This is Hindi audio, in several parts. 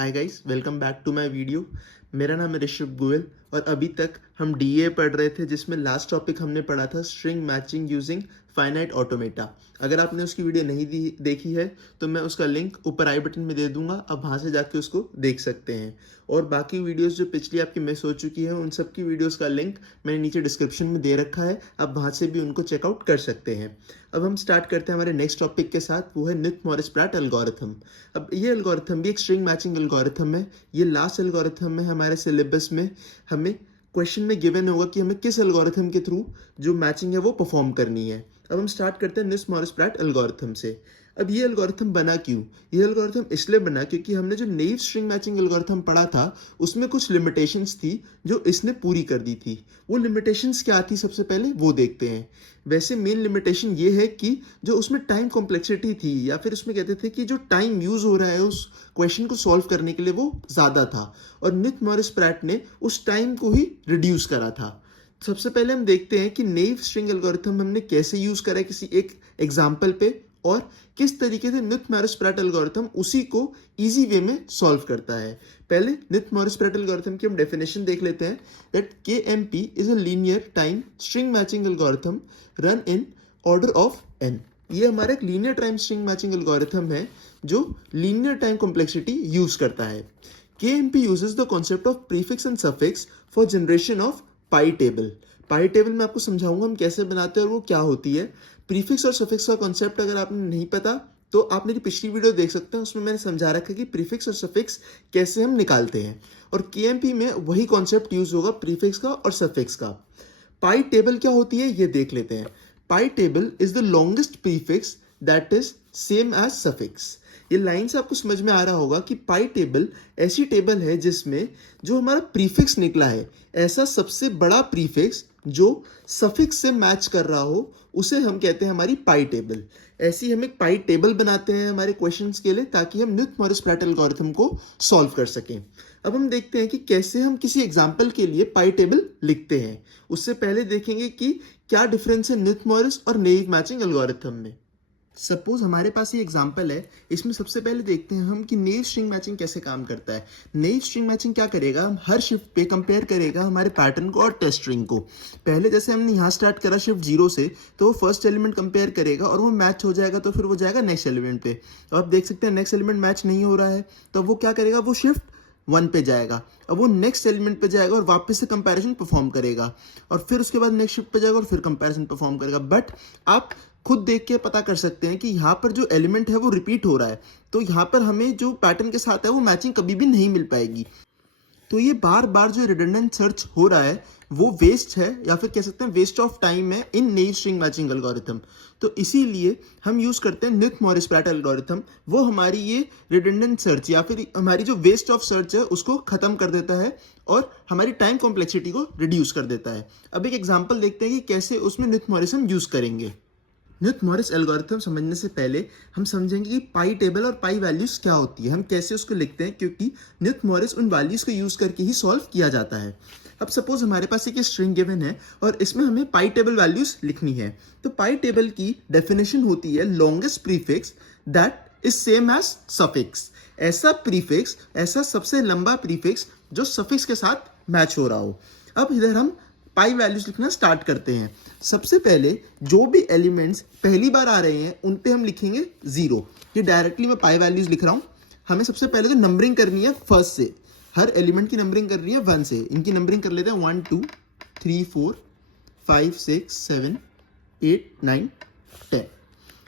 Hi guys, welcome back to my video. मेरा नाम है ऋषभ गोयल और अभी तक हम डीए पढ़ रहे थे जिसमें लास्ट टॉपिक हमने पढ़ा था string matching using finite automata. अगर आपने उसकी वीडियो नहीं देखी है तो मैं उसका लिंक ऊपर आई बटन में दे दूंगा, आप वहाँ से जाके उसको देख सकते हैं। और बाकी वीडियोस जो पिछली आपकी मिस हो चुकी है उन सब की वीडियोस का लिंक मैंने नीचे डिस्क्रिप्शन में दे रखा है, आप वहाँ से भी उनको चेकआउट कर सकते हैं। अब हम स्टार्ट करते हैं हमारे नेक्स्ट टॉपिक के साथ, वो है निथ मॉरिस प्रैट एल्गोरिथम। अब ये एल्गोरिथम भी एक स्ट्रिंग मैचिंग एल्गोरिथम है। ये लास्ट एल्गोरिथम है हमारे सिलेबस में। हमें क्वेश्चन में गिवन होगा कि हमें किस एल्गोरिथम के थ्रू जो मैचिंग है वो परफॉर्म करनी है। अब हम स्टार्ट करते हैं निथ मॉरिस प्रैट एल्गोरिथम से। अब ये एल्गोरिथम बना क्यों? ये एल्गोरिथम इसलिए बना क्योंकि हमने जो नेव स्ट्रिंग मैचिंग एल्गोरिथम पढ़ा था उसमें कुछ लिमिटेशंस थी जो इसने पूरी कर दी थी। वो लिमिटेशंस क्या थी सबसे पहले वो देखते हैं। वैसे मेन लिमिटेशन ये है कि जो उसमें टाइम कॉम्प्लेक्सिटी थी, या फिर उसमें कहते थे कि जो टाइम यूज हो रहा है उस क्वेश्चन को सॉल्व करने के लिए वो ज़्यादा था, और निथ मॉरिस प्रैट ने उस टाइम को ही रिड्यूस करा था। सबसे पहले हम देखते हैं कि नेव स्ट्रिंग एल्गोरिथम हमने कैसे यूज करा है किसी एक एग्जाम्पल पे, और किस तरीके से निथ मॉरिस प्रैट एल्गोरिथम उसी को इजी वे में सॉल्व करता है। पहले निथ मॉरिस प्रैट एल्गोरिथम की हम डेफिनेशन देख लेते हैं। That KMP is a linear time string matching algorithm run in order of n। ये हमारा एक linear time string matching algorithm है जो लीनियर टाइम कॉम्प्लेक्सिटी यूज करता है। KMP uses the concept of prefix and suffix for generation of pi table. Pi table मैं आपको समझाऊंगा हम कैसे बनाते हैं और वो क्या होती है। प्रीफिक्स और सफिक्स का कॉन्सेप्ट अगर आपने नहीं पता तो आप मेरी पिछली वीडियो देख सकते हैं, उसमें मैंने समझा रखा है कि प्रीफिक्स और सफिक्स कैसे हम निकालते हैं। और KMP में वही कॉन्सेप्ट यूज होगा प्रीफिक्स का और सफिक्स का। पाई टेबल क्या होती है ये देख लेते हैं। Pi table is the longest prefix that is same as suffix. ये लाइन से आपको समझ में आ रहा होगा कि पाई टेबल ऐसी टेबल है जिसमें जो हमारा प्रीफिक्स निकला है, ऐसा सबसे बड़ा प्रीफिक्स जो सफिक्स से मैच कर रहा हो उसे हम कहते हैं हमारी पाई टेबल। ऐसी हम एक पाई टेबल बनाते हैं हमारे क्वेश्चंस के लिए ताकि हम निथ मॉरिस प्रैट एल्गोरिथम को सॉल्व कर सकें। अब हम देखते हैं कि कैसे हम किसी एग्जाम्पल के लिए पाई टेबल लिखते हैं। उससे पहले देखेंगे कि क्या डिफरेंस है निथ मॉरिस और नेव मैचिंग एल्गोरिथम में। सपोज हमारे पास ये एग्जाम्पल है, इसमें सबसे पहले देखते हैं हम कि नेव स्ट्रिंग मैचिंग कैसे काम करता है। नेव स्ट्रिंग मैचिंग क्या करेगा, हम हर शिफ्ट पे कंपेयर करेगा हमारे पैटर्न को और टेस्ट स्ट्रिंग को। पहले जैसे हमने यहाँ स्टार्ट करा शिफ्ट 0 से, तो वो फर्स्ट एलिमेंट कंपेयर करेगा और वो मैच हो जाएगा तो फिर वो जाएगा नेक्स्ट एलिमेंट पे। और आप देख सकते हैं नेक्स्ट एलिमेंट मैच नहीं हो रहा है, तो वो क्या करेगा, वो शिफ्ट 1 पे जाएगा। अब वो नेक्स्ट एलिमेंट पे जाएगा और वापस से कंपैरिजन परफॉर्म करेगा, और फिर उसके बाद नेक्स्ट शिफ्ट पे जाएगा और फिर कंपैरिजन परफॉर्म करेगा। बट आप खुद देख के पता कर सकते हैं कि यहाँ पर जो एलिमेंट है वो रिपीट हो रहा है, तो यहाँ पर हमें जो पैटर्न के साथ है वो मैचिंग कभी भी नहीं मिल पाएगी। तो ये बार बार जो रिडंडेंट सर्च हो रहा है वो वेस्ट है, या फिर कह सकते हैं वेस्ट ऑफ टाइम है इन नेव स्ट्रिंग मैचिंग एल्गोरिथम। तो इसीलिए हम यूज करते हैं निथ मॉरिस प्रैट एल्गोरिथम। वो हमारी ये रिडंडेंट सर्च या फिर हमारी जो वेस्ट ऑफ सर्च है उसको खत्म कर देता है और हमारी टाइम कॉम्प्लेक्सिटी को रिड्यूस कर देता है। अब एक एग्जाम्पल देखते हैं कि कैसे उसमें निथ मॉरिस हम यूज करेंगे। निथ मॉरिस एल्गोरिथम समझने से पहले हम समझेंगे कि पाई टेबल और पाई वैल्यूज क्या होती है, हम कैसे उसको लिखते हैं, क्योंकि निथ मॉरिस उन वैल्यूज को यूज करके ही सॉल्व किया जाता है। अब सपोज हमारे पास एक स्ट्रिंग गिवन है और इसमें हमें पाई टेबल वैल्यूज लिखनी है। तो पाई टेबल की डेफिनेशन होती है longest prefix that is same as suffix. ऐसा प्रीफिक्स, ऐसा सबसे लंबा प्रीफिक्स जो सफिक्स के साथ मैच हो रहा हो। अब इधर हम पाई वैल्यूज लिखना स्टार्ट करते हैं। सबसे पहले जो भी एलिमेंट्स पहली बार आ रहे हैं उन पे हम लिखेंगे 0। ये डायरेक्टली मैं पाई वैल्यूज लिख रहा हूँ। हमें सबसे पहले तो नंबरिंग करनी है फर्स्ट से, हर एलिमेंट की नंबरिंग करनी है 1 से। इनकी नंबरिंग कर लेते हैं 1 2 3 4 5 6 7 8 9 10।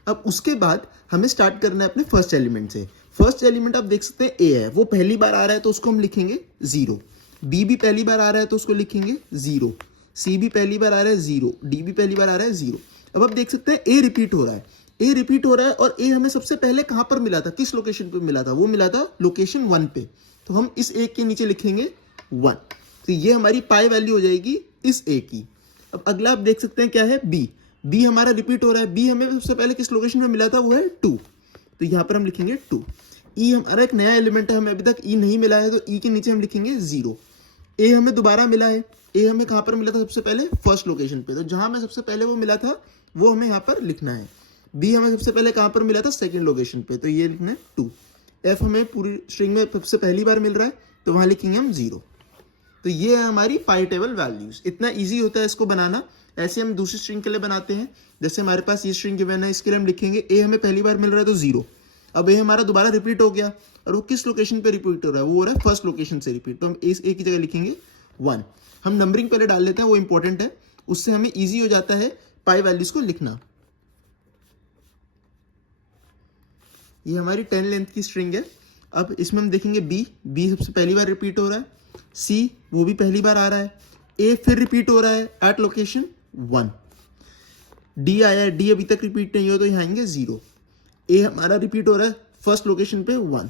अब उसके बाद हमें स्टार्ट करना है अपने फर्स्ट एलिमेंट से। फर्स्ट एलिमेंट आप देख सकते हैं ए है, वो पहली बार आ रहा है तो उसको हम लिखेंगे 0। बी भी पहली बार आ रहा है तो उसको लिखेंगे 0। सी भी पहली बार आ रहा है 0। डी भी पहली बार आ रहा है 0। अब आप देख सकते हैं ए रिपीट हो रहा है, ए रिपीट हो रहा है, और ए हमें सबसे पहले कहां पर मिला था, किस लोकेशन पे मिला था, वो मिला था लोकेशन 1 पे। तो हम इस ए के नीचे लिखेंगे 1। तो ये हमारी पाई वैल्यू हो जाएगी इस ए की। अब अगला आप देख सकते हैं क्या है, बी। बी हमारा रिपीट हो रहा है, बी हमें सबसे पहले किस लोकेशन पे मिला था, वो है 2। तो यहां पर हम लिखेंगे 2। ई हमारा एक नया एलिमेंट है, हमें अभी तक ई नहीं मिला है, तो ई के नीचे हम लिखेंगे 0। ए हमें दोबारा मिला है, ए हमें कहां पर मिला था सबसे पहले, फर्स्ट लोकेशन पे, तो जहां हमें सबसे पहले वो मिला था वो हमें यहाँ पर लिखना है। बी हमें सबसे पहले कहां पर मिला था, सेकंड लोकेशन पे, तो ये लिखना है 2। एफ हमें पूरी स्ट्रिंग में सबसे पहली बार मिल रहा है तो वहाँ लिखेंगे हम 0। तो ये है हमारी पाई टेबल वैल्यूज। इतना ईजी होता है इसको बनाना। ऐसे हम दूसरी स्ट्रिंग के लिए बनाते हैं। जैसे हमारे पास ये स्ट्रिंग गिवन है, इसके लिए हम लिखेंगे ए हमें पहली बार मिल रहा है तो 0। अब ए हमारा दोबारा रिपीट हो गया और वो किस लोकेशन पे रिपीट हो रहा है, वो हो रहा है फर्स्ट लोकेशन से रिपीट। तो हम ए की जगह लिखेंगे 1। हम नंबरिंग पहले डाल लेते हैं, वो इंपॉर्टेंट है, उससे हमें ईजी हो जाता है पाई वैल्यूज को लिखना। ये हमारी 10 लेंथ की स्ट्रिंग है। अब इसमें हम देखेंगे बी सबसे पहली बार रिपीट हो रहा है, सी वो भी पहली बार आ रहा है, ए फिर रिपीट हो रहा है एट लोकेशन 1, डी आया है, डी अभी तक रिपीट नहीं हो तो यहाँ आएंगे 0, ए हमारा रिपीट हो रहा है फर्स्ट लोकेशन पे 1।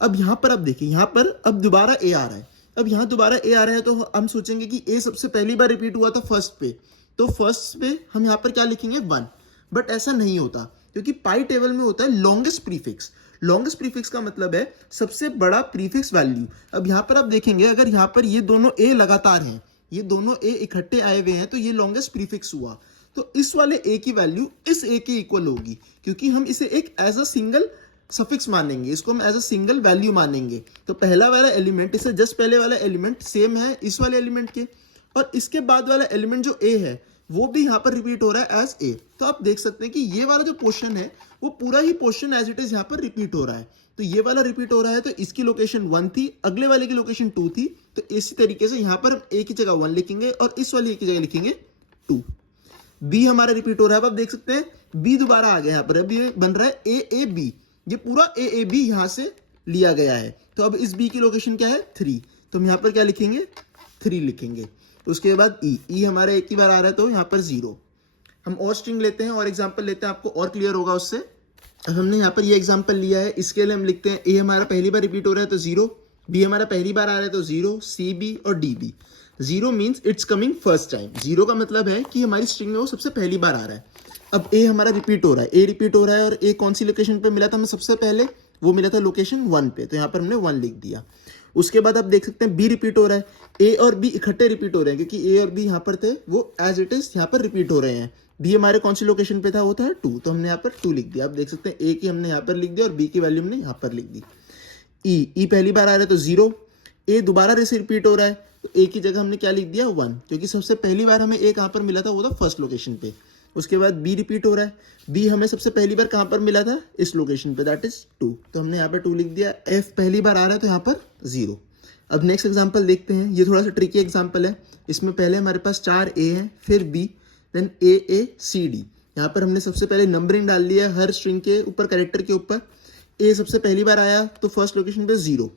अब यहाँ पर आप देखिए, यहाँ पर अब दोबारा ए आ रहा है। अब यहाँ दोबारा ए आ रहा है तो हम सोचेंगे कि ए सबसे पहली बार रिपीट हुआ था फर्स्ट पे, तो फर्स्ट पे हम यहाँ पर क्या लिखेंगे 1। बट ऐसा नहीं होता क्योंकि पाई टेबल में होता है लॉन्गेस्ट प्रीफिक्स। लॉन्गेस्ट प्रीफिक्स का मतलब है सबसे बड़ा प्रीफिक्स वैल्यू। अब यहाँ पर आप देखेंगे, अगर यहाँ पर ये दोनों ए लगातार हैं, ये दोनों ए इकट्ठे आए हुए हैं, तो ये लॉन्गेस्ट प्रीफिक्स हुआ। तो इस वाले ए की वैल्यू इस ए के इक्वल होगी, क्योंकि हम इसे एक एज अ सिंगल सफिक्स मानेंगे, इसको हम एज अ सिंगल वैल्यू मानेंगे। तो पहला वाला एलिमेंट, इससे जस्ट पहले वाला एलिमेंट सेम है इस वाले एलिमेंट के, और इसके बाद वाला एलिमेंट जो ए है वो भी यहाँ पर रिपीट हो रहा है एज ए। तो आप देख सकते हैं कि ये वाला जो पोर्शन है वो पूरा ही पोर्शन एज इट इज यहाँ पर रिपीट हो रहा है। तो ये वाला रिपीट हो रहा है, तो इसकी लोकेशन 1 थी, अगले वाले की लोकेशन 2 थी, तो इसी तरीके से यहाँ पर हम ए की जगह 1 लिखेंगे और इस वाली ए की जगह लिखेंगे 2। बी हमारा रिपीट हो रहा है। अब आप देख सकते हैं बी दोबारा आ गया यहाँ पर, अब ये बन रहा है ए ए बी, ये पूरा ए ए बी यहाँ से लिया गया है। तो अब इस बी की लोकेशन क्या है 3, तो हम यहाँ पर क्या लिखेंगे 3 लिखेंगे। उसके बाद ई हमारा एक ही बार आ रहा है तो यहाँ पर 0। हम और स्ट्रिंग लेते हैं और एग्जांपल लेते हैं, आपको और क्लियर होगा उससे। अब हमने यहाँ पर ये एग्जांपल लिया है, इसके लिए हम लिखते हैं ए हमारा पहली बार रिपीट हो रहा है तो 0, बी हमारा पहली बार आ रहा है तो 0, सी बी और D B. 0 means it's coming first time. 0 का मतलब है कि हमारी स्ट्रिंग में वो सबसे पहली बार आ रहा है। अब ए हमारा रिपीट हो रहा है, ए रिपीट हो रहा है, और ए कौन सी लोकेशन पे मिला था हमें सबसे पहले, वो मिला था लोकेशन 1 पे, तो यहाँ पर हमने 1 लिख दिया। उसके बाद आप देख सकते हैं बी रिपीट हो रहा है, ए और बी इकट्ठे रिपीट हो रहे हैं क्योंकि ए और बी यहाँ पर थे, वो एज इट इज यहाँ पर रिपीट हो रहे हैं। बी हमारे कौन सी लोकेशन पे था, वो था 2, तो हमने यहाँ पर 2 लिख दिया। आप देख सकते हैं ए की हमने यहाँ पर लिख दिया और बी की वैल्यू हमने यहाँ पर लिख दी। ई पहली बार आ रहा है तो 0, ए दोबारा से रिपीट हो रहा है तो ए की जगह हमने क्या लिख दिया 1, क्योंकि सबसे पहली बार हमें ए कहाँ पर मिला था, वो था फर्स्ट लोकेशन पे। उसके बाद बी रिपीट हो रहा है, बी हमें सबसे पहली बार कहाँ पर मिला था, इस लोकेशन पे, दैट इज 2, तो हमने यहाँ पर 2 लिख दिया। एफ पहली बार आ रहा है तो यहाँ पर 0। अब नेक्स्ट एग्जांपल देखते हैं, ये थोड़ा सा ट्रिकी एग्जांपल है। इसमें पहले हमारे पास 4 ए हैं, फिर बी, देन ए सी डी। यहाँ पर हमने सबसे पहले नंबरिंग डाल लिया हर स्ट्रिंग के ऊपर, कैरेक्टर के ऊपर। ए सबसे पहली बार आया तो फर्स्ट लोकेशन पे 0,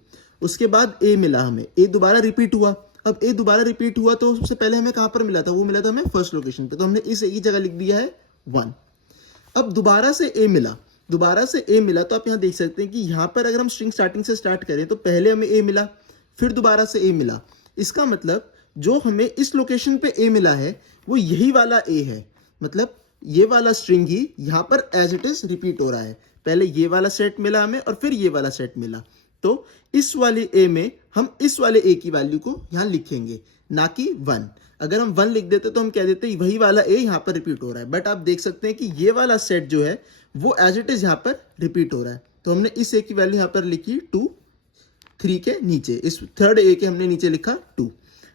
उसके बाद ए मिला हमें, ए दोबारा रिपीट हुआ। अब ए दोबारा रिपीट हुआ तो सबसे पहले हमें कहाँ पर मिला था, वो मिला था हमें फर्स्ट लोकेशन पे, तो हमने इस ए की जगह लिख दिया है 1। अब दोबारा से ए मिला तो आप यहाँ देख सकते हैं कि यहाँ पर अगर हम स्ट्रिंग स्टार्टिंग से स्टार्ट करें तो पहले हमें ए मिला, फिर दोबारा से ए मिला। इसका मतलब जो हमें इस लोकेशन पे ए मिला है वो यही वाला ए है, मतलब ये वाला स्ट्रिंग ही यहाँ पर एज इट इज रिपीट हो रहा है। पहले ये वाला सेट मिला हमें और फिर ये वाला सेट मिला, तो इस वाले ए में हम इस वाले ए की वैल्यू को यहाँ लिखेंगे, ना कि 1। अगर हम 1 लिख देते तो हम कह देते वही वाला ए यहाँ पर रिपीट हो रहा है, बट आप देख सकते हैं कि ये वाला सेट जो है वो एज इट इज यहाँ पर रिपीट हो रहा है। तो हमने इस ए की वैल्यू यहाँ पर लिखी 2, 3 के नीचे, इस थर्ड ए के हमने नीचे लिखा 2।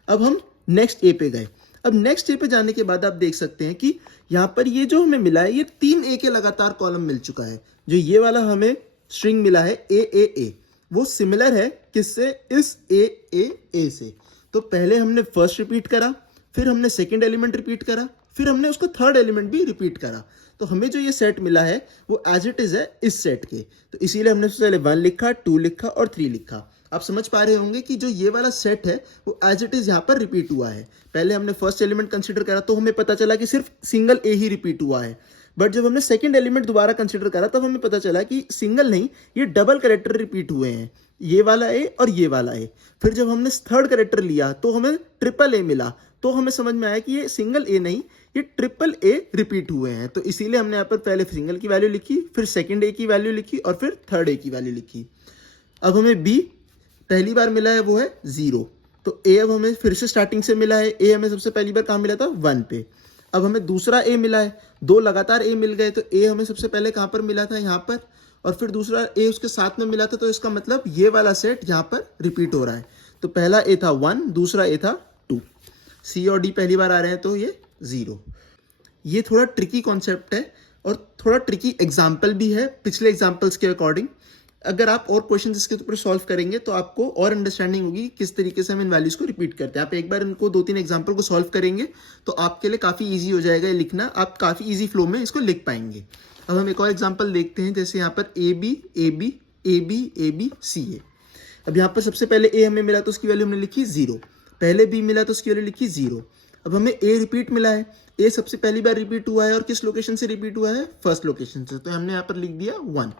अब हम नेक्स्ट ए पे गए। अब नेक्स्ट ए पे जाने के बाद आप देख सकते हैं कि यहाँ पर ये जो हमें मिला है, ये 3 ए के लगातार कॉलम मिल चुका है। जो ये वाला हमें स्ट्रिंग मिला है ए, वो सिमिलर है किससे, इस ए से। तो पहले हमने फर्स्ट रिपीट करा, फिर हमने सेकंड एलिमेंट रिपीट करा, फिर हमने उसका थर्ड एलिमेंट भी रिपीट करा, तो हमें जो ये सेट मिला है वो एज इट इज है इस सेट के। तो इसीलिए हमने सबसे पहले 1 लिखा, 2 लिखा और 3 लिखा। आप समझ पा रहे होंगे कि जो ये वाला सेट है वो एज इट इज यहाँ पर रिपीट हुआ है। पहले हमने फर्स्ट एलिमेंट कंसीडर करा तो हमें पता चला कि सिर्फ सिंगल ए ही रिपीट हुआ है, बट जब हमने सेकंड एलिमेंट दोबारा कंसीडर करा तब हमें पता चला कि सिंगल नहीं, ये डबल कैरेक्टर रिपीट हुए हैं, ये वाला ए और ये वाला ए। फिर जब हमने थर्ड कैरेक्टर लिया तो हमें ट्रिपल ए मिला, तो हमें समझ में आया कि ये सिंगल ए नहीं, ये ट्रिपल ए रिपीट हुए हैं। तो इसीलिए हमने यहाँ पर पहले सिंगल की वैल्यू लिखी, फिर सेकंड ए की वैल्यू लिखी और फिर थर्ड ए की वैल्यू लिखी। अब हमें बी पहली बार मिला है वो है 0, तो ए अब हमें फिर से स्टार्टिंग से मिला है। ए हमें सबसे पहली बार कहाँ मिला था, 1 पे। अब हमें दूसरा ए मिला है, 2 लगातार ए मिल गए, तो ए हमें सबसे पहले कहाँ पर मिला था, यहाँ पर, और फिर दूसरा ए उसके साथ में मिला था, तो इसका मतलब ये वाला सेट यहाँ पर रिपीट हो रहा है। तो पहला ए था 1, दूसरा ए था 2, सी और डी पहली बार आ रहे हैं तो ये 0। ये थोड़ा ट्रिकी कॉन्सेप्ट है और थोड़ा ट्रिकी एग्जाम्पल भी है पिछले एग्जाम्पल्स के अकॉर्डिंग। अगर आप और क्वेश्चन इसके ऊपर सॉल्व करेंगे तो आपको और अंडरस्टैंडिंग होगी किस तरीके से हम इन वैल्यूज को रिपीट करते हैं। आप एक बार इनको 2-3 एग्जाम्पल को सॉल्व करेंगे तो आपके लिए काफ़ी ईजी हो जाएगा ये लिखना, आप काफ़ी ईजी फ्लो में इसको लिख पाएंगे। अब हम एक और एग्जाम्पल देखते हैं, जैसे यहाँ पर A B A B A B A B C A. अब यहाँ पर सबसे पहले ए हमें मिला तो उसकी वैल्यू हमने लिखी 0, पहले बी मिला तो उसकी वैल्यू लिखी 0। अब हमें ए रिपीट मिला है, ए सबसे पहली बार रिपीट हुआ है और किस लोकेशन से रिपीट हुआ है, फर्स्ट लोकेशन से, तो हमने यहाँ पर लिख दिया 1।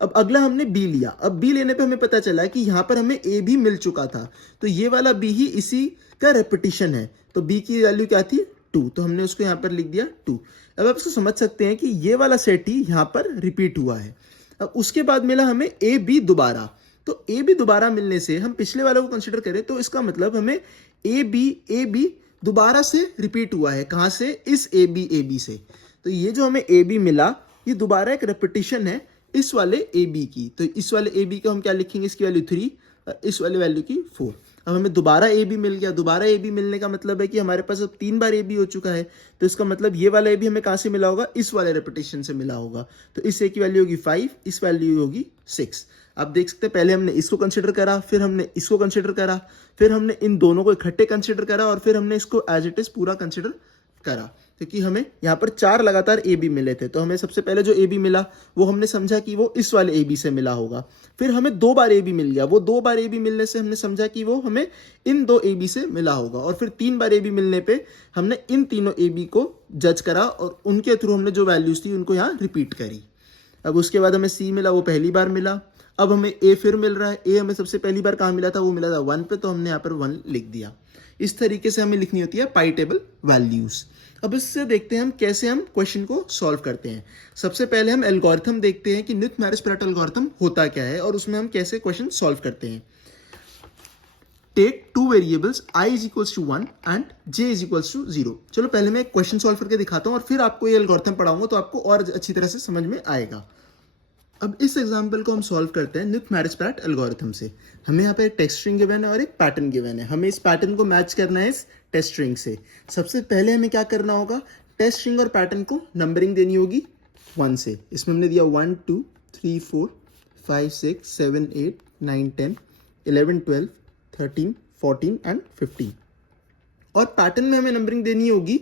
अब अगला हमने बी लिया, अब बी लेने पे हमें पता चला कि यहाँ पर हमें ए भी मिल चुका था, तो ये वाला बी ही इसी का रेपिटिशन है, तो बी की वैल्यू क्या थी 2, तो हमने उसको यहाँ पर लिख दिया 2। अब आप इसको समझ सकते हैं कि ये वाला सेट ही यहाँ पर रिपीट हुआ है। अब उसके बाद मिला हमें ए बी दोबारा, तो ए बी दोबारा मिलने से हम पिछले वाले को कंसिडर करें तो इसका मतलब हमें ए बी दोबारा से रिपीट हुआ है, कहाँ से, इस ए बी से। तो ये जो हमें ए बी मिला ये दोबारा एक रेपिटिशन है इस वाले ए बी की, तो इस वाले ए बी को हम क्या लिखेंगे, इसकी वैल्यू 3 और इस वाले वैल्यू की 4। अब हमें दोबारा ए बी मिल गया, दोबारा ए बी मिलने का मतलब है कि हमारे पास अब 3 बार ए बी हो चुका है, तो इसका मतलब ये वाला ए बी हमें कहाँ से मिला होगा, इस वाले रेपिटेशन से मिला होगा। तो इस ए की वैल्यू होगी 5, इस वैल्यू होगी 6। आप देख सकते हैं पहले हमने इसको कंसिडर करा, फिर हमने इसको कंसिडर करा, फिर हमने इन दोनों को इकट्ठे कंसिडर करा और फिर हमने इसको एज इट इज पूरा कंसिडर करा, क्योंकि हमें यहाँ पर 4 लगातार ए बी मिले थे। तो हमें सबसे पहले जो ए बी मिला वो हमने समझा कि वो इस वाले ए बी से मिला होगा, फिर हमें 2 बार ए बी मिल गया, वो 2 बार ए बी मिलने से हमने समझा कि वो हमें इन 2 ए बी से मिला होगा, और फिर 3 बार ए बी मिलने पे हमने इन तीनों ए बी को जज करा और उनके थ्रू हमने जो वैल्यूज थी उनको यहाँ रिपीट करी। अब उसके बाद हमें सी मिला, वो पहली बार मिला। अब हमें ए फिर मिल रहा है, ए हमें सबसे पहली बार कहाँ मिला था, वो मिला था 1 पे, तो हमने यहाँ पर 1 लिख दिया। इस तरीके से हमें लिखनी होती है पाई टेबल वैल्यूज। अब इससे देखते हैं हम कैसे हम क्वेश्चन को सॉल्व करते हैं। सबसे पहले हम एल्गोरिथम देखते हैं कि न्यूथ मैरिज पैरेटो एल्गोरिथम होता क्या है और उसमें हम कैसे क्वेश्चन सॉल्व करते हैं। Take 2 variables i is equals to 1 and j is equals to 0। चलो पहले मैं एक क्वेश्चन सॉल्व करके दिखाता हूँ और फिर आपको ये एल्गोरिथम पढ़ाऊंगा तो आपको और अच्छी तरह से समझ में आएगा। अब इस एग्जाम्पल को हम सॉल्व करते हैं न्यूथ मैरिज पैरेटो एल्गोरिथम से। हमें यहाँ पे एक टेक्स्ट स्ट्रिंग गिवन है और एक पैटर्न गिवन है, हमें इस पैटर्न को मैच करना है इस टेस्ट स्ट्रिंग से। सबसे पहले हमें क्या करना होगा, टेस्ट स्ट्रिंग और पैटर्न को नंबरिंग देनी होगी 1 से। इसमें हमने दिया 1 2 3 4 5 6 7 8 9 10 11 12 13 14 एंड 15। और पैटर्न में हमें नंबरिंग देनी होगी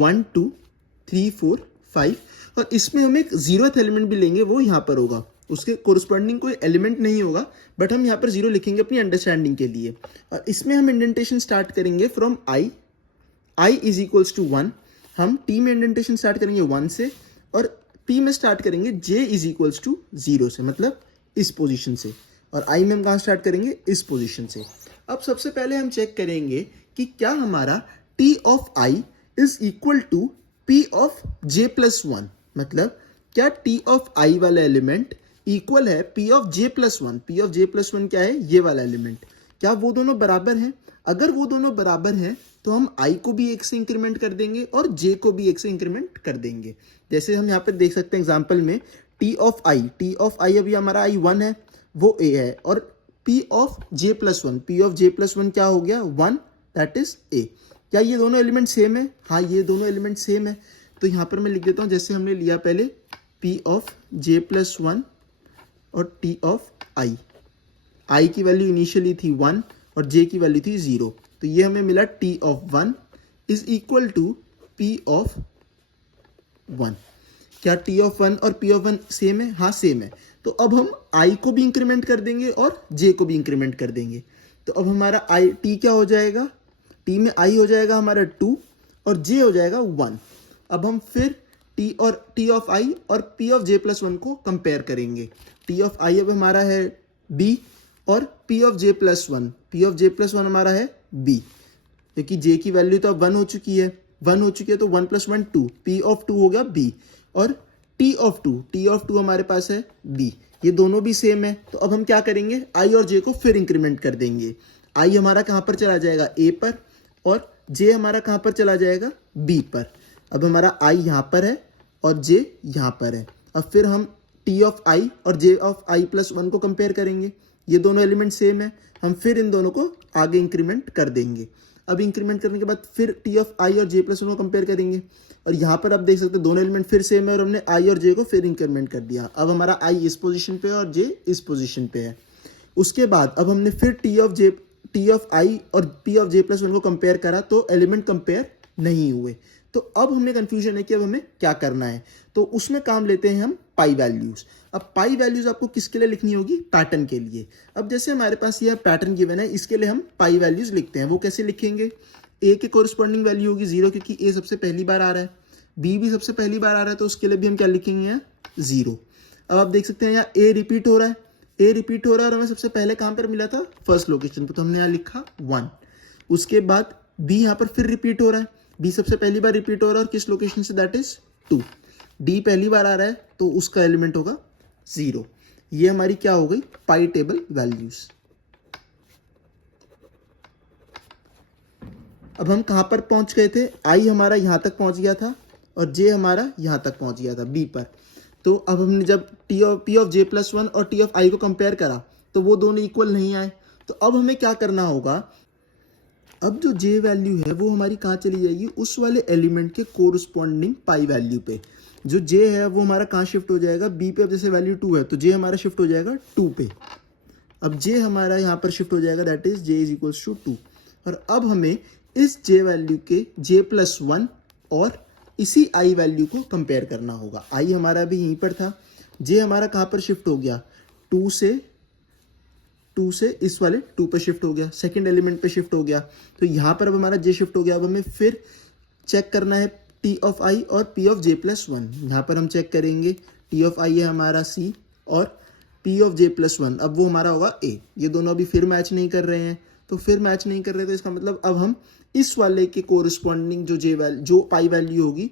1 2 3 4 5, और इसमें हम एक 0th एलिमेंट भी लेंगे, वो यहाँ पर होगा, उसके कोरिस्पॉन्डिंग कोई एलिमेंट नहीं होगा, बट हम यहाँ पर 0 लिखेंगे अपनी अंडरस्टैंडिंग के लिए। और इसमें हम इंडेंटेशन स्टार्ट करेंगे from i is equals to 1, हम t में इंडेंटेशन स्टार्ट करेंगे 1 से, और p में स्टार्ट करेंगे j इज इक्वल्स टू 0 से, मतलब इस पोजीशन से, और i में हम कहाँ स्टार्ट करेंगे, इस पोजीशन से। अब सबसे पहले हम चेक करेंगे कि क्या हमारा t of i is equal to p of j plus 1, मतलब क्या t ऑफ i वाला एलिमेंट इक्वल है p of j plus 1। p of j plus 1 क्या है, ये वाला एलिमेंट, क्या वो दोनों बराबर हैं? अगर वो दोनों बराबर हैं तो हम i को भी 1 से इंक्रीमेंट कर देंगे और j को भी 1 से इंक्रीमेंट कर देंगे। जैसे हम यहाँ पे देख सकते हैं एग्जाम्पल में t ऑफ i अभी हमारा i 1 है, वो a है, और p ऑफ j प्लस 1 क्या हो गया, 1, दैट इज a। क्या ये दोनों एलिमेंट सेम है? हाँ, ये दोनों एलिमेंट सेम है। तो यहाँ पर मैं लिख देता हूँ जैसे हमने लिया पहले p ऑफ j प्लस 1 और t ऑफ i की वैल्यू इनिशियली थी 1 और j की वैल्यू थी 0, तो ये हमें मिला t of 1 is equal to p of 1। क्या t ऑफ 1 और p ऑफ 1 सेम है? हाँ सेम है। तो अब हम i को भी इंक्रीमेंट कर देंगे और j को भी इंक्रीमेंट कर देंगे, तो अब हमारा t क्या हो जाएगा, t में i हो जाएगा हमारा 2 और j हो जाएगा 1। अब हम फिर t ऑफ i और p ऑफ j प्लस 1 को कंपेयर करेंगे। t ऑफ i अब हमारा है b और p ऑफ j प्लस 1 हमारा है b, क्योंकि j की वैल्यू तो अब 1 हो चुकी है, तो 1 प्लस 1 2, p ऑफ 2 हो गया b, और t ऑफ 2 हमारे पास है b, ये दोनों भी सेम है। तो अब हम क्या करेंगे, i और j को फिर इंक्रीमेंट कर देंगे। i हमारा कहाँ पर चला जाएगा, a पर, और j हमारा कहाँ पर चला जाएगा, b पर। अब हमारा i यहाँ पर है और j यहाँ पर है। अब फिर हम टी ऑफ आई और जे ऑफ आई प्लस वन को कंपेयर करेंगे, ये दोनों एलिमेंट सेम है, हम फिर इन दोनों को आगे इंक्रीमेंट कर देंगे। अब इंक्रीमेंट करने के बाद फिर टी ऑफ आई और जे प्लस वन को कंपेयर करेंगे, और यहाँ पर आप देख सकते हैं दोनों एलिमेंट फिर सेम है और हमने आई और जे को फिर इंक्रीमेंट कर दिया। अब हमारा आई इस पोजीशन पे है और जे इस पोजीशन पे है। उसके बाद अब हमने फिर टी ऑफ आई और P of J plus one को कंपेयर करा तो एलिमेंट कंपेयर नहीं हुए। तो अब हमें कंफ्यूजन है कि अब हमें क्या करना है, तो उसमें काम लेते हैं हम पाई वैल्यूज। अब पाई वैल्यूज आपको किसके लिए लिखनी होगी, पैटर्न के लिए। अब जैसे हमारे पास यह पैटर्न गिवन है, इसके लिए हम पाई वैल्यूज लिखते हैं। वो कैसे लिखेंगे, ए के कोरिस्पॉन्डिंग वैल्यू होगी 0 क्योंकि ए सबसे पहली बार आ रहा है, बी भी सबसे पहली बार आ रहा है, तो उसके लिए भी हम क्या लिखेंगे 0। अब आप देख सकते हैं यहाँ ए रिपीट हो रहा है, ए रिपीट हो रहा है और हमें सबसे पहले कहाँ पर मिला था, फर्स्ट लोकेशन पर, तो हमने यहाँ लिखा 1। उसके बाद बी यहाँ पर फिर रिपीट हो रहा है, बी सबसे पहली बार रिपीट हो रहा है और किस लोकेशन से, दैट इज 2। डी पहली बार आ रहा है तो उसका एलिमेंट होगा 0। ये हमारी क्या हो गई, पाई टेबल वैल्यूज। अब हम कहां पर पहुंच गए थे, आई हमारा यहां तक पहुंच गया था और जे हमारा यहां तक पहुंच गया था बी पर। तो अब हमने जब P of J plus one और टी ऑफ आई को कंपेयर करा तो वो दोनों इक्वल नहीं आए। तो अब हमें क्या करना होगा, अब जो जे वैल्यू है वो हमारी कहाँ चली जाएगी, उस वाले एलिमेंट के कोरिस्पॉन्डिंग पाई वैल्यू पे। जो जे है वो हमारा कहाँ शिफ्ट हो जाएगा, बी पे। अब जैसे वैल्यू 2 है तो जे हमारा शिफ्ट हो जाएगा 2 पे। अब जे हमारा यहाँ पर शिफ्ट हो जाएगा, that is J is equals to 2। और अब हमें इस जे वैल्यू के जे प्लस वन और इसी आई वैल्यू को कंपेयर करना होगा। आई हमारा भी यहीं पर था, जे हमारा कहाँ पर शिफ्ट हो गया, 2 से इस वाले 2 पे शिफ्ट हो गया, सेकंड एलिमेंट पे शिफ्ट हो गया। तो यहाँ पर अब हमारा जे शिफ्ट हो गया। अब हमें फिर चेक करना है टी ऑफ आई और P of J plus one. यहाँ पर हम चेक करेंगे, टी ऑफ आई है हमारा सी और P of J plus one, अब वो हमारा होगा ए। ये दोनों अभी फिर मैच नहीं कर रहे हैं, तो फिर मैच नहीं कर रहे तो इसका मतलब अब हम इस वाले के कोरिस्पॉन्डिंग जो पाई वैल्यू होगी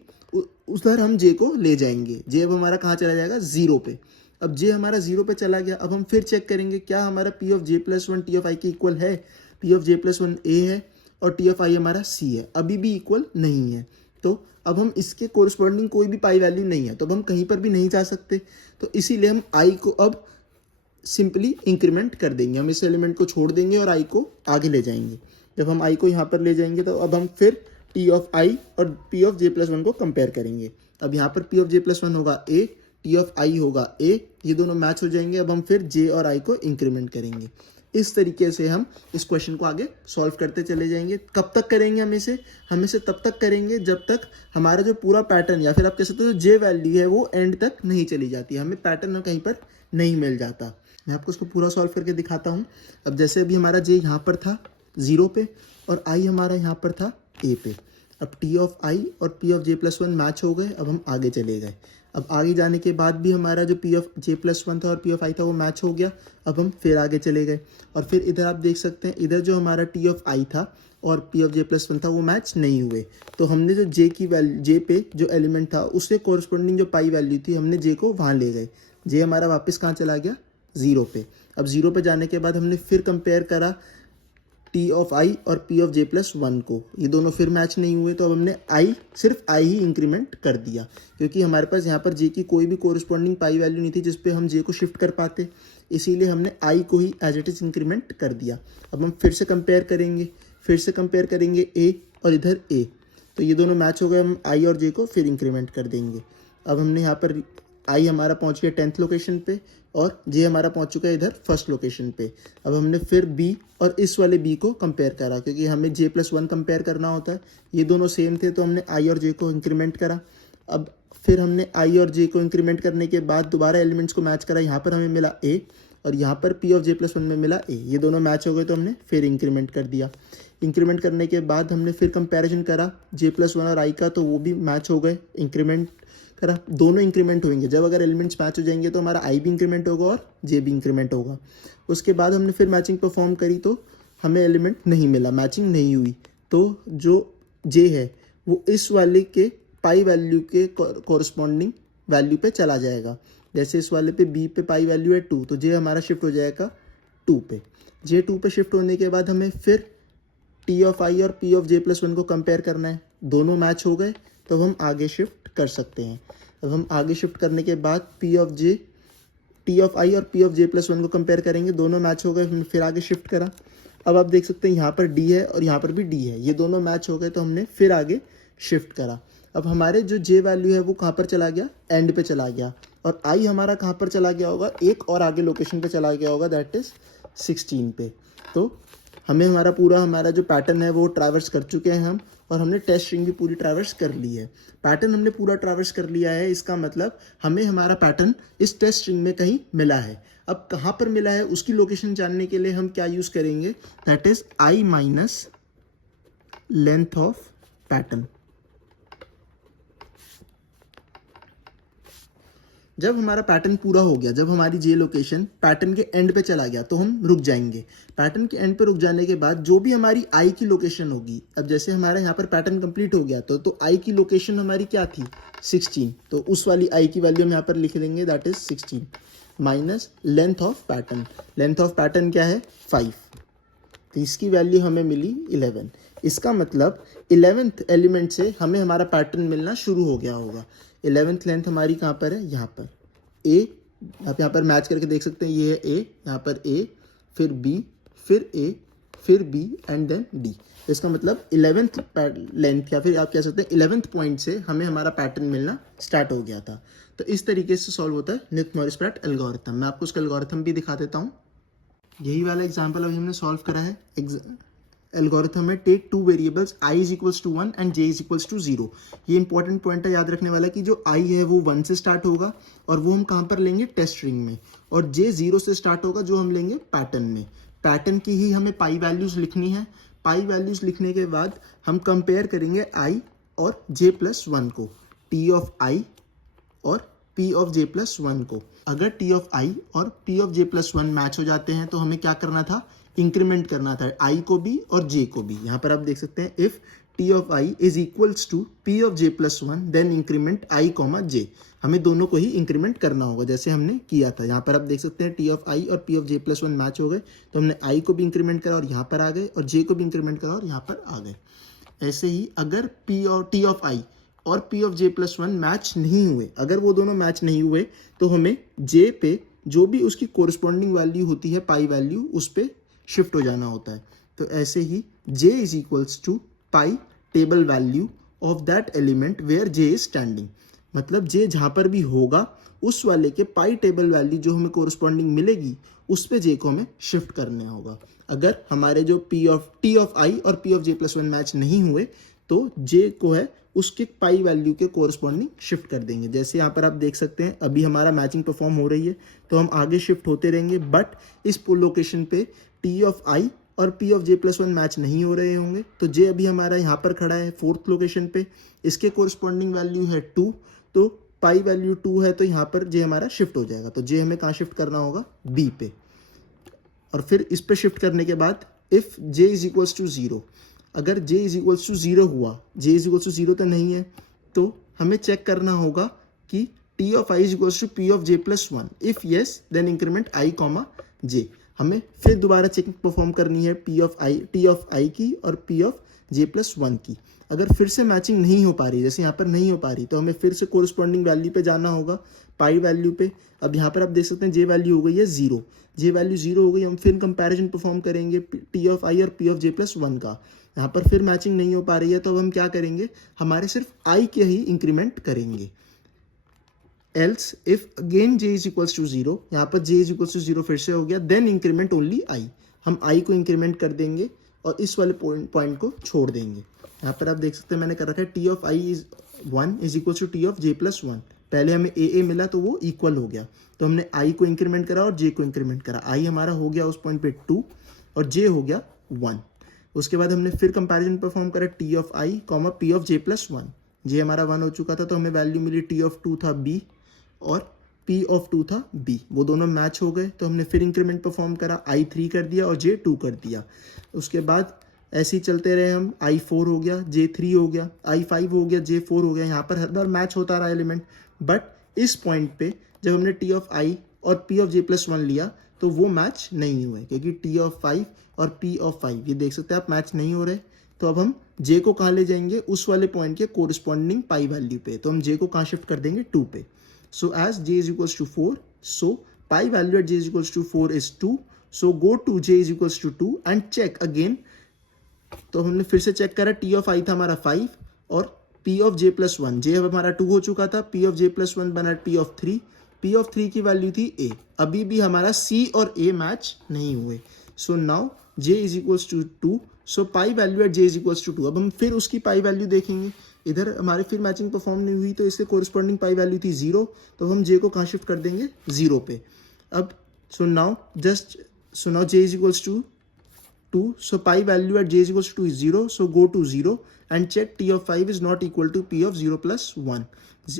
उधर हम जे को ले जाएंगे। जे अब हमारा कहाँ चला जाएगा, 0 पे। अब जे हमारा 0 पे चला गया। अब हम फिर चेक करेंगे क्या हमारा P of J plus one T of I के इक्वल है। P of J plus one A है और टी ऑफ आई हमारा सी है, अभी भी इक्वल नहीं है। तो अब हम इसके कोरिस्पॉन्डिंग कोई भी पाई वैल्यू नहीं है, तो अब हम कहीं पर भी नहीं जा सकते। तो इसीलिए हम आई को अब सिंपली इंक्रीमेंट कर देंगे, हम इस एलिमेंट को छोड़ देंगे और आई को आगे ले जाएंगे। जब हम आई को यहाँ पर ले जाएंगे तो अब हम फिर टी ऑफ आई और P of J plus one को कंपेयर करेंगे। अब यहाँ पर P of J plus one होगा ए, टी ऑफ आई होगा ए, ये दोनों मैच हो जाएंगे। अब हम फिर जे और आई को इंक्रीमेंट करेंगे। इस तरीके से हम इस क्वेश्चन को आगे सॉल्व करते चले जाएंगे। कब तक करेंगे हम इसे तब तक करेंगे जब तक हमारा जो पूरा पैटर्न या फिर आप कह सकते हो जो जे वैल्यू है वो एंड तक नहीं चली जाती, हमें पैटर्न कहीं पर नहीं मिल जाता। मैं आपको इसको पूरा सॉल्व करके दिखाता हूँ। अब जैसे अभी हमारा जे यहाँ पर था 0 पे और आई हमारा यहाँ पर था ए पे। अब टी ऑफ आई और P of J plus one match हो गए। अब हम आगे चले गए। अब आगे जाने के बाद भी हमारा जो P of J plus one था और पी ऑफ आई था वो मैच हो गया। अब हम फिर आगे चले गए और फिर इधर आप देख सकते हैं, इधर जो हमारा टी ऑफ आई था और P of J plus one था वो मैच नहीं हुए। तो हमने जो जे की वैल्यू, जे पे जो एलिमेंट था उससे कोरिस्पॉन्डिंग जो पाई वैल्यू थी, हमने जे को वहाँ ले गए। जे हमारा वापस कहाँ चला गया, 0 पे। अब 0 पे जाने के बाद हमने फिर कंपेयर करा टी ऑफ आई और P of J plus one को, ये दोनों फिर मैच नहीं हुए। तो अब हमने सिर्फ आई ही इंक्रीमेंट कर दिया, क्योंकि हमारे पास यहाँ पर जे की कोई भी कोरिस्पॉन्डिंग पाई वैल्यू नहीं थी जिसपे हम जे को शिफ्ट कर पाते, इसीलिए हमने आई को ही एज इट इज इंक्रीमेंट कर दिया। अब हम फिर से कंपेयर करेंगे ए और इधर ए, तो ये दोनों मैच हो गए। हम आई और जे को फिर इंक्रीमेंट कर देंगे। अब हमने यहाँ पर आई हमारा पहुँच गया 10th लोकेशन पे और जे हमारा पहुंच चुका है इधर फर्स्ट लोकेशन पे। अब हमने फिर बी और इस वाले बी को कंपेयर करा, क्योंकि हमें जे प्लस वन कंपेयर करना होता है। ये दोनों सेम थे तो हमने आई और जे को इंक्रीमेंट करा। अब फिर हमने आई और जे को इंक्रीमेंट करने के बाद दोबारा एलिमेंट्स को मैच करा। यहाँ पर हमें मिला ए और यहाँ पर P of J plus one में मिला ए, ये दोनों मैच हो गए तो हमने फिर इंक्रीमेंट कर दिया। इंक्रीमेंट करने के बाद हमने फिर कंपेरिजन करा जे प्लस वन और आई का, तो वो भी मैच हो गए। इंक्रीमेंट करा, दोनों इंक्रीमेंट होंगे। जब अगर एलिमेंट्स मैच हो जाएंगे तो हमारा आई भी इंक्रीमेंट होगा और जे भी इंक्रीमेंट होगा। उसके बाद हमने फिर मैचिंग परफॉर्म करी तो हमें एलिमेंट नहीं मिला, मैचिंग नहीं हुई। तो जो जे है वो इस वाले के पाई वैल्यू के कोरिस्पॉन्डिंग वैल्यू पे चला जाएगा। जैसे इस वाले पे बी पे पाई वैल्यू है 2, तो जे हमारा शिफ्ट हो जाएगा 2 पे। जे 2 पे शिफ्ट होने के बाद हमें फिर टी ऑफ आई और P of J plus one को कंपेयर करना है। दोनों मैच हो गए तो हम आगे शिफ्ट कर सकते हैं। अब हम आगे शिफ्ट करने के बाद P of J T of I और P of J plus one को कंपेयर करेंगे, दोनों मैच हो गए, हमने फिर आगे शिफ्ट करा। अब आप देख सकते हैं यहाँ पर डी है और यहाँ पर भी डी है, ये दोनों मैच हो गए तो हमने फिर आगे शिफ्ट करा। अब हमारे जो जे वैल्यू है वो कहाँ पर चला गया, एंड पे चला गया, और आई हमारा कहाँ पर चला गया होगा, एक और आगे लोकेशन पे चला गया होगा, दैट इज 16 पे। तो हमें हमारा जो पैटर्न है वो ट्रैवर्स कर चुके हैं हम, और हमने टेस्ट स्ट्रिंग भी पूरी ट्रैवर्स कर ली है। पैटर्न हमने पूरा ट्रैवर्स कर लिया है, इसका मतलब हमें हमारा पैटर्न इस टेस्ट स्ट्रिंग में कहीं मिला है। अब कहाँ पर मिला है उसकी लोकेशन जानने के लिए हम क्या यूज़ करेंगे, that is I minus length of pattern. जब हमारा पैटर्न पूरा हो गया, जब हमारी जे लोकेशन पैटर्न के एंड पे चला गया तो हम रुक जाएंगे। पैटर्न के एंड पे रुक जाने के बाद जो भी हमारी आई की लोकेशन होगी, अब जैसे हमारा यहाँ पर पैटर्न कंप्लीट हो गया तो आई की लोकेशन हमारी क्या थी, 16, तो उस वाली आई की वैल्यू हम यहाँ पर लिख देंगे, that is 16 minus length of pattern. Length of pattern क्या है, 5, तो इसकी वैल्यू हमें मिली 11। इसका मतलब 11th एलिमेंट से हमें हमारा पैटर्न मिलना शुरू हो गया होगा। 11th लेंथ हमारी कहाँ पर है, यहाँ पर ए, आप यहाँ पर मैच करके देख सकते हैं, ये है ए, यहाँ पर ए, फिर बी, फिर ए, फिर बी एंड देन डी। इसका मतलब 11th लेंथ या फिर आप कह सकते हैं 11th पॉइंट से हमें हमारा पैटर्न मिलना स्टार्ट हो गया था। तो इस तरीके से सॉल्व होता है नीथ मॉरिस प्रैट एल्गोरिथम। मैं आपको उसका एल्गोरिथम भी दिखा देता हूँ। यही वाला एग्जाम्पल अभी हमने सॉल्व करा है। एल्गोरिथम में take two variables i is equals to 1 and j is equals to 0। ये इंपॉर्टेंट पॉइंट है, याद रखने वाला कि जो i है वो 1 से स्टार्ट होगा और वो हम कहाँ पर लेंगे, टेस्ट स्ट्रिंग में, और j 0 से स्टार्ट होगा जो हम लेंगे पैटर्न में। पैटर्न की ही हमें पाई वैल्यूज लिखनी है। पाई वैल्यूज लिखने के बाद हम कंपेयर करेंगे i और j प्लस 1 को, t ऑफ i और p ऑफ j प्लस 1 को। अगर t ऑफ i और p of j plus 1 match हो जाते हैं तो हमें क्या करना था, इंक्रीमेंट करना था i को भी और j को भी। यहाँ पर आप देख सकते हैं, if t of i is equals to p of j plus 1 then increment i comma j। हमें दोनों को ही इंक्रीमेंट करना होगा जैसे हमने किया था। यहाँ पर आप देख सकते हैं t ऑफ i और p of j plus 1 match हो गए तो हमने i को भी इंक्रीमेंट करा और यहाँ पर आ गए, और j को भी इंक्रीमेंट करा और यहाँ पर आ गए। ऐसे ही अगर p और t ऑफ i और p of j plus 1 match नहीं हुए, अगर वो दोनों मैच नहीं हुए तो हमें j पे जो भी उसकी कोरिस्पॉन्डिंग वैल्यू होती है, पाई वैल्यू, उस पे शिफ्ट हो जाना होता है। तो ऐसे ही j is equals to pi table value of that element where j is standing. मतलब j जहाँ पर भी होगा उस वाले के पाई टेबल वैल्यू जो हमें कोरिस्पॉन्डिंग मिलेगी उस पे j को हमें शिफ्ट करना होगा। अगर हमारे जो t ऑफ i और p of j plus 1 match नहीं हुए तो j को है उसके पाई वैल्यू के कोरिस्पॉन्डिंग शिफ्ट कर देंगे। जैसे यहाँ पर आप देख सकते हैं अभी हमारा मैचिंग परफॉर्म हो रही है तो हम आगे शिफ्ट होते रहेंगे, बट इस लोकेशन पे t ऑफ i और p of j plus 1 match नहीं हो रहे होंगे। तो j अभी हमारा यहाँ पर खड़ा है 4th लोकेशन पे, इसके कोरिस्पॉन्डिंग वैल्यू है 2, तो पाई वैल्यू 2 है तो यहाँ पर j हमारा शिफ्ट हो जाएगा। तो j हमें कहाँ शिफ्ट करना होगा, b पे, और फिर इस पे शिफ्ट करने के बाद if j is equals to 0, अगर j इज इक्वल्स टू 0 हुआ, j इज इक्वल्स टू 0 तो नहीं है, तो हमें चेक करना होगा कि t of i is equals to p of j plus 1। If yes then increment i comma j। हमें फिर दोबारा चेकिंग परफॉर्म करनी है t ऑफ i की और p ऑफ j प्लस 1 की। अगर फिर से मैचिंग नहीं हो पा रही, जैसे यहाँ पर नहीं हो पा रही, तो हमें फिर से कोरिस्पॉन्डिंग वैल्यू पे जाना होगा, पाई वैल्यू पे। अब यहाँ पर आप देख सकते हैं j वैल्यू हो गई है 0, j वैल्यू 0 हो गई। हम फिर कंपैरिजन परफॉर्म करेंगे t ऑफ i और p ऑफ j प्लस 1 का। यहाँ पर फिर मैचिंग नहीं हो पा रही है तो अब हम क्या करेंगे, हमारे सिर्फ i के ही इंक्रीमेंट करेंगे। Else if again j is equals to 0, यहाँ पर j इज इक्वल्स टू 0 फिर से हो गया, देन इंक्रीमेंट ओनली i। हम i को इंक्रीमेंट कर देंगे और इस वाले पॉइंट को छोड़ देंगे। यहाँ पर आप देख सकते हैं मैंने कर रखा है t of i is 1 is equals to t of j plus 1। पहले हमें a मिला तो वो इक्वल हो गया, तो हमने i को इंक्रीमेंट करा और j को इंक्रीमेंट करा। i हमारा हो गया उस पॉइंट पे 2 और j हो गया 1। उसके बाद हमने फिर कंपैरिजन परफॉर्म करा t of i comma p of j plus 1। j हमारा 1 हो चुका था तो हमें वैल्यू मिली t ऑफ 2 था b और p ऑफ 2 था b। वो दोनों मैच हो गए तो हमने फिर इंक्रीमेंट परफॉर्म करा, i 3 कर दिया और j 2 कर दिया। उसके बाद ऐसे ही चलते रहे हम, i 4 हो गया, j 3 हो गया, i 5 हो गया, j 4 हो गया। यहाँ पर हर बार मैच होता रहा एलिमेंट, बट इस पॉइंट पे जब हमने t ऑफ i और p ऑफ j प्लस 1 लिया तो वो मैच नहीं हुए, क्योंकि t ऑफ 5 और p ऑफ 5 ये देख सकते हैं आप मैच नहीं हो रहे। तो अब हम j को कहाँ ले जाएंगे, उस वाले पॉइंट के कोरिस्पॉन्डिंग पाई वैल्यू पे। तो हम j को कहाँ शिफ्ट कर देंगे, 2 पे। So as j is equals to 4, so pi value at j is equals to 4 is 2. So go to j is equals to 2 and check again. तो हमने फिर से चेक करा, t of i था हमारा 5 और p of j plus 1, j अब हमारा 2 हो चुका था, p of j plus 1 बना p of 3, p of 3 की वैल्यू थी a. अभी भी हमारा c और a मैच नहीं हुए. So now j is equals to 2. So pi value at j is equals to 2. अब हम फिर उसकी पाई वैल्यू देखेंगे. इधर हमारे फिर मैचिंग परफॉर्म नहीं हुई तो इसके कोरिस्पॉन्डिंग पाई वैल्यू थी 0. तो हम j को कहाँ शिफ्ट कर देंगे, 0 पे. अब सो now j is equals to 2. So pi value at j is equals to 2 is 0. So go to 0 and check t of 5 is not equal to p of 0 plus 1.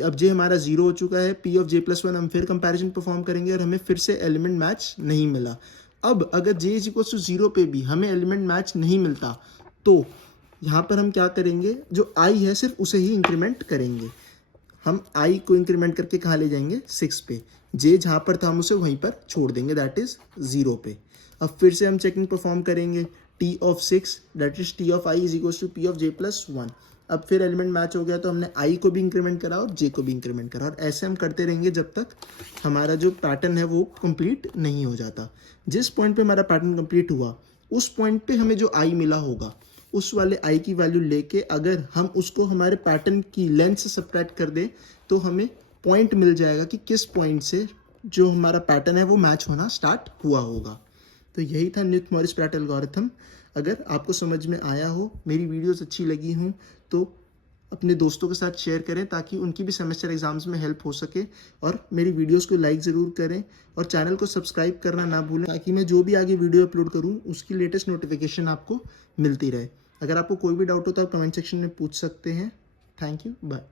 अब j हमारा 0 हो चुका है, p of j plus 1 हम फिर कंपैरिजन परफॉर्म करेंगे और हमें फिर से एलिमेंट मैच नहीं मिला. अब अगर j is equals to 0 पे भी हमें एलिमेंट मैच नहीं मिलता तो यहाँ पर हम क्या करेंगे, जो i है सिर्फ उसे ही इंक्रीमेंट करेंगे. हम i को इंक्रीमेंट करके कहाँ ले जाएंगे, 6 पे. j जहाँ पर था हम उसे वहीं पर छोड़ देंगे, दैट इज 0 पे. अब फिर से हम चेकिंग परफॉर्म करेंगे, t of 6 that is t of i is equals to p of j plus 1. अब फिर एलिमेंट मैच हो गया तो हमने i को भी इंक्रीमेंट करा और j को भी इंक्रीमेंट करा और ऐसे हम करते रहेंगे जब तक हमारा जो पैटर्न है वो कंप्लीट नहीं हो जाता. जिस पॉइंट पे हमारा पैटर्न कंप्लीट हुआ उस पॉइंट पे हमें जो i मिला होगा उस वाले i की वैल्यू लेके अगर हम उसको हमारे पैटर्न की लेंथ से सब्ट्रैक्ट कर दें तो हमें पॉइंट मिल जाएगा कि किस पॉइंट से जो हमारा पैटर्न है वो मैच होना स्टार्ट हुआ होगा. तो यही था न्यूटन मॉरिस पैरेटो एल्गोरिथम. अगर आपको समझ में आया हो, मेरी वीडियोस अच्छी लगी हों तो अपने दोस्तों के साथ शेयर करें ताकि उनकी भी सेमेस्टर एग्जाम्स में हेल्प हो सके. और मेरी वीडियोस को लाइक ज़रूर करें और चैनल को सब्सक्राइब करना ना भूलें ताकि मैं जो भी आगे वीडियो अपलोड करूं उसकी लेटेस्ट नोटिफिकेशन आपको मिलती रहे. अगर आपको कोई भी डाउट हो तो आप कमेंट सेक्शन में पूछ सकते हैं. Thank you, bye.